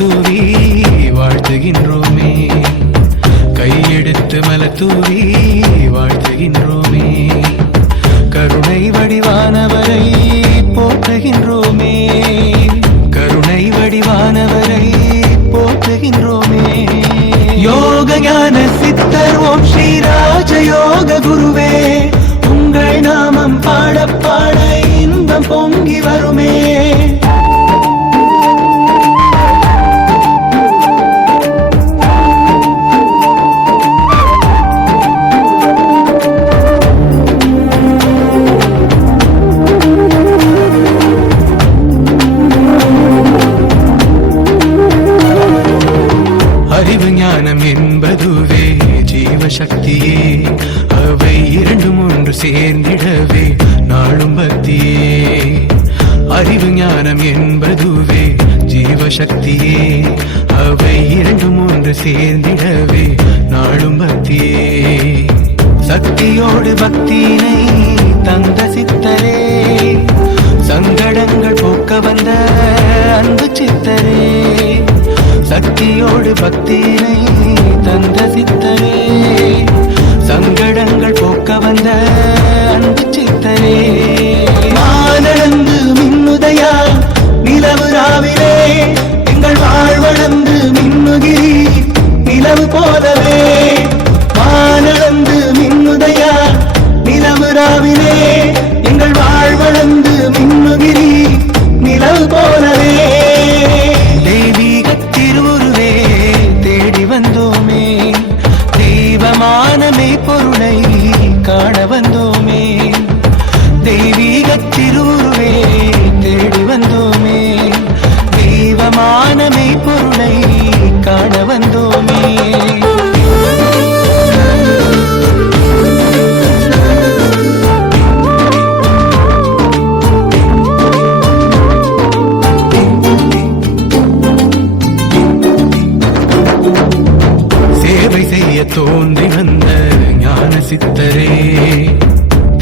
தூவி வாழ்த்துகின்றோமே, கையெடுத்து மலர் தூவி வாழ்த்துகின்றோமே, கருணை வடிவானவரை போற்றுகின்றோமே, கருணை வடிவானவரை போற்றுகின்றோமே. யோக ஞான சித்தர் ஓம் ஸ்ரீ ராஜயோக குருவே, உங்கள் நாமம் பாட பாட இன்பம் பொங்கி வருமே. அறிவு ஞானம் என்பதுவே ஜீவசக்தியே, அவை இரண்டும் ஒன்று சேர்ந்திடவே நாளும் பக்தியே. அறிவு ஞானம் என்பதுவே ஜீவசக்தியே, அவை இரண்டும் ஒன்று சேர்ந்திடவே நாளும் பக்தியே. சக்தியோடு பக்தியினை தந்த சித்தரே, சங்கடங்கள் போக்க வந்த அன்பு சித்தரே, சக்தியோடு பக்தியினை தந்த சித்தரே, சங்கடங்கள் போக்க வந்த அன்பு சித்தரே. மானடந்து மின்னுதையா நிலவு ராவிலே, எங்கள் வாழ்வளந்து மின்னுகிரி நிலவு போலவே. மானடந்து மின்னுதையா நிலவு ராவிலே, எங்கள் வாழ்வளந்து மின்னுகிரி நிலவு போலவே. தெய்வீக திருவுருவே தேடி வந்தோமே, தெய்வமானமே பொருளை காண வந்தோமே. தெய்வீக திருவுருவே தேடி வந்தோமே, தெய்வமானமே பொருளை காண வந்தோமே. தோன்றி வந்த ஞான சித்தரே,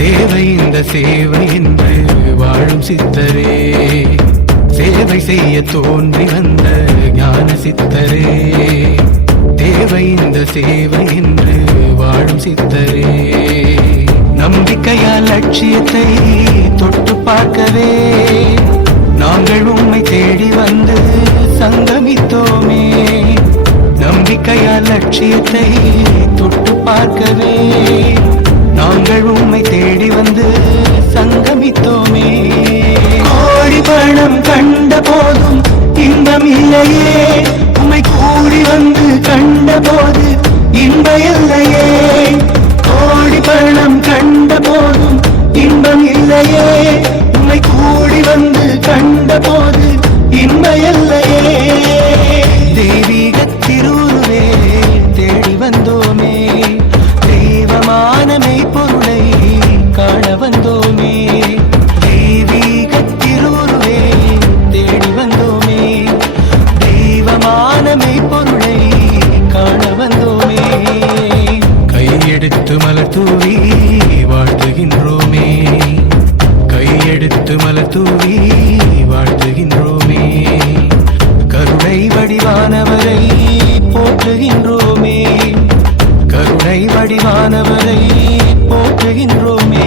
தேவை இந்த சேவை என்று வாழும் சித்தரே. சேவை செய்ய தோன்றி வந்த ஞான சித்தரே, தேவை இந்த சேவை என்று வாழும் சித்தரே. நம்பிக்கையால் லட்சியத்தை தொட்டு பார்க்கவே நாங்கள் உம்மை தேடி வந்து சங்கமித்தோமே. நம்பிக்கையால் லட்சியத்தை தொட்டு பார்க்கவே நாங்கள் உம்மை தேடி வந்து சங்கமித்தோமே. கோடி பணம் கண்ட போதும் இன்பம் இல்லையே, உம்மை கூடி வந்து கண்ட போது இன்பம் இல்லையே. கோடி பணம் கண்ட போதும் இன்பம் இல்லையே, உம்மை கூடி வந்து கண்ட போது இன்பம் இல்லையே. தெய்வீக திருவுருவே தேடி வந்தோமே, தெய்வமானமே பொருளை காண வந்தோமே. தெய்வீக திருவுருவே தேடி வந்தோமே, தெய்வமானமே பொருளை காண வந்தோமே. கையெடுத்து மலர் தூவி வாழ்த்துகின்றோமே, கையெடுத்து மலர் தூவி வாழ்த்துகின்றோமே, கருணை வடிவானவரை போற்றுகின்றோமே, கருணை வடிவானவரை போற்றுகின்றோமே.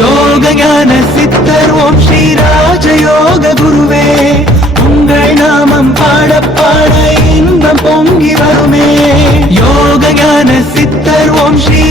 யோக ஞான சித்தர் ஓம் ஸ்ரீ ராஜயோக குருவே, உங்கள் நாமம் பாட பாட இன்பம் பொங்கி வருமே. யோக ஞான சித்தர் ஓம் ஸ்ரீ